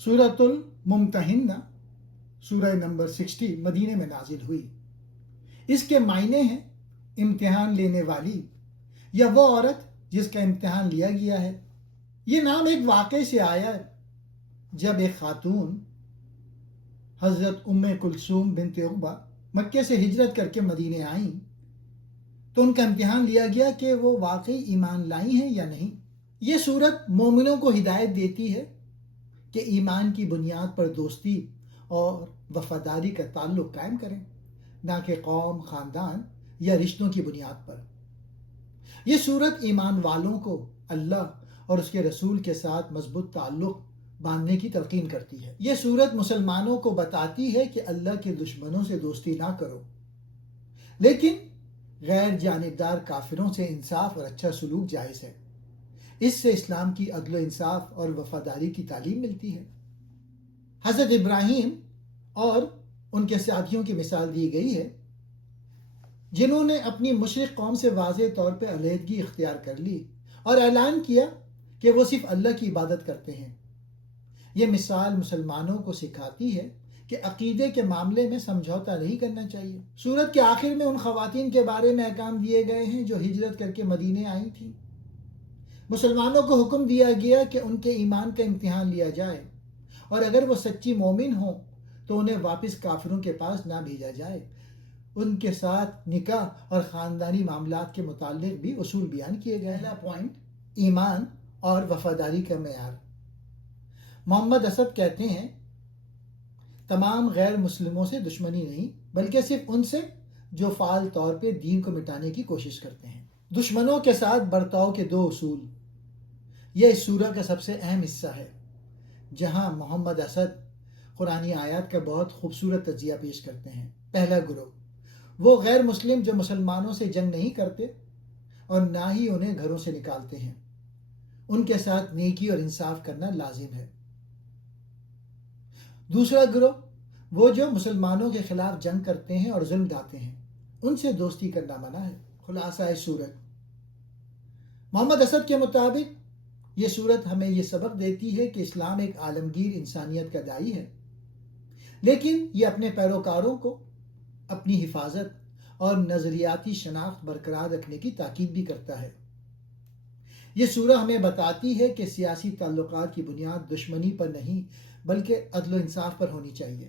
سورۃ الممتحنہ سورہ نمبر 60 مدینے میں نازل ہوئی۔ اس کے معنی ہیں امتحان لینے والی یا وہ عورت جس کا امتحان لیا گیا ہے۔ یہ نام ایک واقعے سے آیا ہے جب ایک خاتون حضرت ام کلثوم بنت عقبہ مکے سے ہجرت کر کے مدینے آئیں تو ان کا امتحان لیا گیا کہ وہ واقعی ایمان لائی ہیں یا نہیں۔ یہ صورت مومنوں کو ہدایت دیتی ہے کہ ایمان کی بنیاد پر دوستی اور وفاداری کا تعلق قائم کریں، نہ کہ قوم، خاندان یا رشتوں کی بنیاد پر۔ یہ صورت ایمان والوں کو اللہ اور اس کے رسول کے ساتھ مضبوط تعلق باندھنے کی تلقین کرتی ہے۔ یہ صورت مسلمانوں کو بتاتی ہے کہ اللہ کے دشمنوں سے دوستی نہ کرو، لیکن غیر جانبدار کافروں سے انصاف اور اچھا سلوک جائز ہے۔ اس سے اسلام کی عدل و انصاف اور وفاداری کی تعلیم ملتی ہے۔ حضرت ابراہیم اور ان کے ساتھیوں کی مثال دی گئی ہے جنہوں نے اپنی مشرک قوم سے واضح طور پہ علیحدگی اختیار کر لی اور اعلان کیا کہ وہ صرف اللہ کی عبادت کرتے ہیں۔ یہ مثال مسلمانوں کو سکھاتی ہے کہ عقیدے کے معاملے میں سمجھوتا نہیں کرنا چاہیے۔ سورت کے آخر میں ان خواتین کے بارے میں احکام دیے گئے ہیں جو ہجرت کر کے مدینے آئی تھیں۔ مسلمانوں کو حکم دیا گیا کہ ان کے ایمان کا امتحان لیا جائے اور اگر وہ سچی مومن ہوں تو انہیں واپس کافروں کے پاس نہ بھیجا جائے۔ ان کے ساتھ نکاح اور خاندانی معاملات کے متعلق بھی اصول بیان کیے گئے۔ پہلا پوائنٹ، ایمان اور وفاداری کا معیار۔ محمد اسد کہتے ہیں تمام غیر مسلموں سے دشمنی نہیں بلکہ صرف ان سے جو فعال طور پہ دین کو مٹانے کی کوشش کرتے ہیں۔ دشمنوں کے ساتھ برتاؤ کے دو اصول، یہ اس سورہ کا سب سے اہم حصہ ہے، جہاں محمد اسد قرآنی آیات کا بہت خوبصورت تجزیہ پیش کرتے ہیں۔ پہلا گروہ، وہ غیر مسلم جو مسلمانوں سے جنگ نہیں کرتے اور نہ ہی انہیں گھروں سے نکالتے ہیں، ان کے ساتھ نیکی اور انصاف کرنا لازم ہے۔ دوسرا گروہ، وہ جو مسلمانوں کے خلاف جنگ کرتے ہیں اور ظلم ڈھاتے ہیں، ان سے دوستی کرنا منع ہے۔ خلاصہ اس سورت، محمد اسد کے مطابق یہ سورت ہمیں یہ سبق دیتی ہے کہ اسلام ایک عالمگیر انسانیت کا داعی ہے، لیکن یہ اپنے پیروکاروں کو اپنی حفاظت اور نظریاتی شناخت برقرار رکھنے کی تاکید بھی کرتا ہے۔ یہ سورہ ہمیں بتاتی ہے کہ سیاسی تعلقات کی بنیاد دشمنی پر نہیں بلکہ عدل و انصاف پر ہونی چاہیے۔